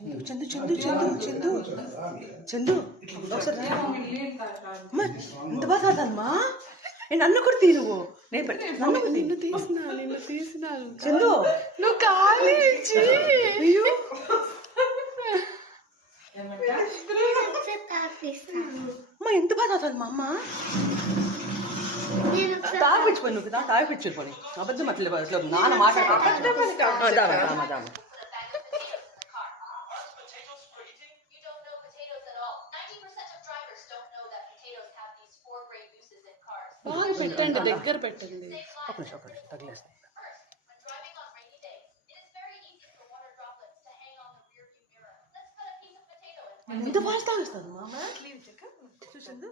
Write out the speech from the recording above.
చందు చందు చందు చందు చందు ఒకసారి ఇంత బాగా తాగుతానమ్మా. నేను నన్ను కూడా తీ నువ్వు. నిన్ను తీసిన చందు నువ్వు ఖాళీ ఇచ్చి అమ్మా ఎంత బాగా తాగుతుంది మా అమ్మ. తాగిపించుకోండి నువ్వు తాగిపించుకోని అబద్ధం అట్లా నాన్న మాట్లాడతామా. పెట్టండి, దగ్గర పెట్టండి. ఒక నిమిషం తగిలేస్తాయి. ఎంత ఫాస్ట్ తాగిస్తాను మా అమ్మ. చూసింది